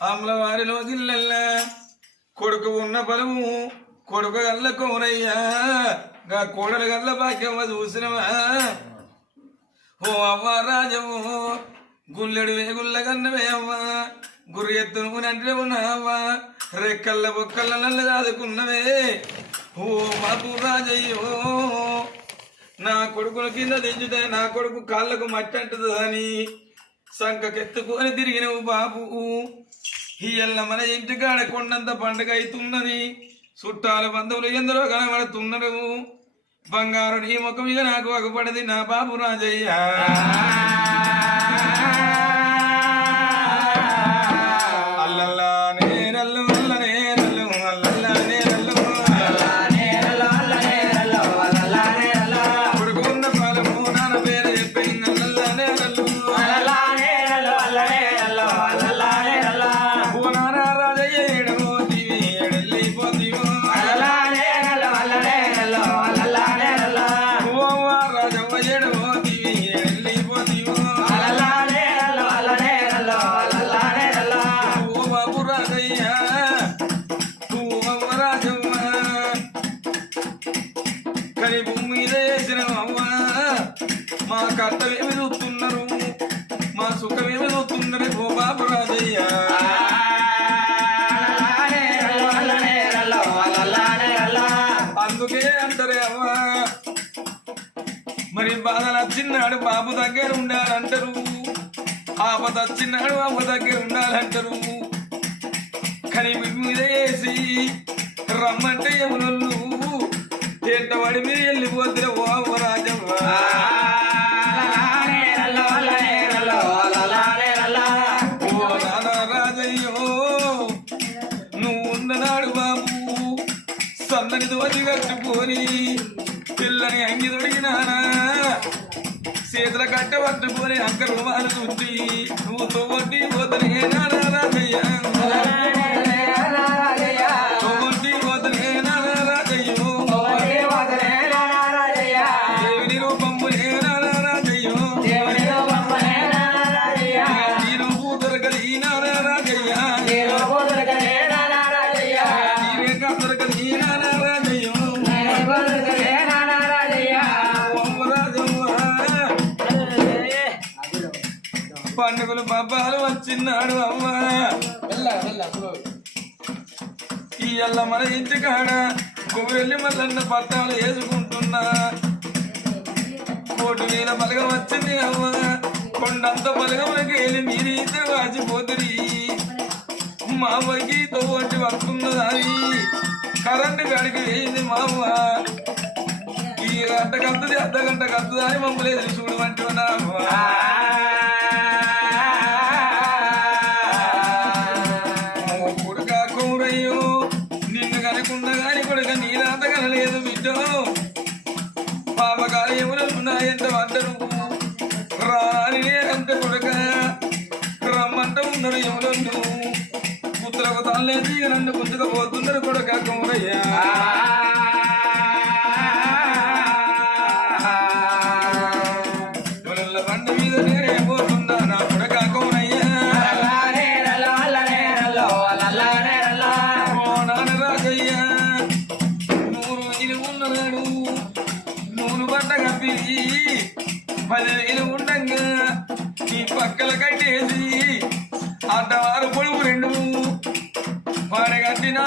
ఆమ్లవారిలో గిల్లెల్లా కొడుకు ఉన్న బలము కొడుకు గల్ల కోనయ్యా గా కోడలు గల్ల భాగ్యమ్మ చూసినవా ఓ అవ్వ రాజము గుల్లెడు వేగుల్ల కన్నవే అవ్వ గురి ఎత్తును అంటే ఉన్నావా రెక్కల్ల బొక్కల్ల నల్ల దాదుకున్నవే ఓ మాకు రాజయ్యో నా కొడుకుల కింద దించుతే నా కొడుకు కాళ్ళకు మట్టి అంటుదని సంకకెత్తుకొని తిరిగినవు బాబు ఇయ్యల్ల మన ఇంటికాడ కొండంత పండుగ అవుతున్నది చుట్టాలు బంధువులు ఎందరో కనబడుతున్నారు బంగారు నీ ముఖం ఇక నాకు వగపడది నా బాబు రాజయ్య అల్లల్లా నేరల్లు అల్ల నేరల్లు అల్లల్లా నేరల్లు కొడుకున్న పాలము నాన్న పేరు చెప్పి అల్లల్లా నేరల్లు మా కర్తవ్యమి చూస్తున్నారు మా సుఖమేమి చూస్తున్నారు ఓ బాబు రాజయ్య అందుకే అంటారే అవ్వా మరి బాధ నచ్చినాడు బాబు దగ్గర ఉండాలంటారు ఆపద వచ్చినాడు అవ్వ దగ్గర ఉండాలంటారు కానీ మీద వేసి రమ్మంటే ఎవరు తేటవాడి మీద వెళ్ళిపోతే ఓ అవ్వ రాజవ్వ సన్నని దోచి కట్టుకొని పిల్లని అంగి దొడిగినానా చేతుల కట్ట పట్టుకొని అక్క రుమాలు చుట్టి నువ్వు తోటి పోతనే నానా రాజయ్య తోటి పోతనే నానా రాజయ్యో దేవుని రూపంబులే నానా రాజయ్యో నీరు దొరకది నానా రాజయ్య పండుగలు పబ్బాలు వచ్చిన్నాడు అమ్మా ఇయ్యల్ల మన ఇంటికాడ కొబ్బరి మల్లన్న పట్టాలు వేసుకుంటున్నా కోటి మీద బలగం వచ్చింది అమ్మ కొండంత బలగములకి వెళ్ళి మీరు ఇద్దరు వాచిపోతుంది మా అమ్మకి తోటి వస్తున్నదాని కరెంటు గడికి వేయింది మా అమ్మ ఈ గంట కత్తుది అర్ధగంట కత్తుదని మమ్మల్ని ఎదురు చూడమంటున్నా నిన్ను కనకుండా గాని కొడుక నీరాత కనలేదు బిడ్డో పాపకాలు ఎవరున్నాయంత అందరూ రాని లేదంటే కొడుక రమ్మంట ఉన్నారు ఎవరు పుత్రకు తల్లేసి నన్ను గుంజుకపోతున్నారు కొడుక కౌరయ్యా బండి మీద నేనే పోతున్నా నా కొడుక కౌరయ్యా నూనె బట్ట కప్పి 10,000 ఉండంగా నీ పక్కల కట్టేసి అడ్డవారు పొడుగు 2 వాడ కట్టినా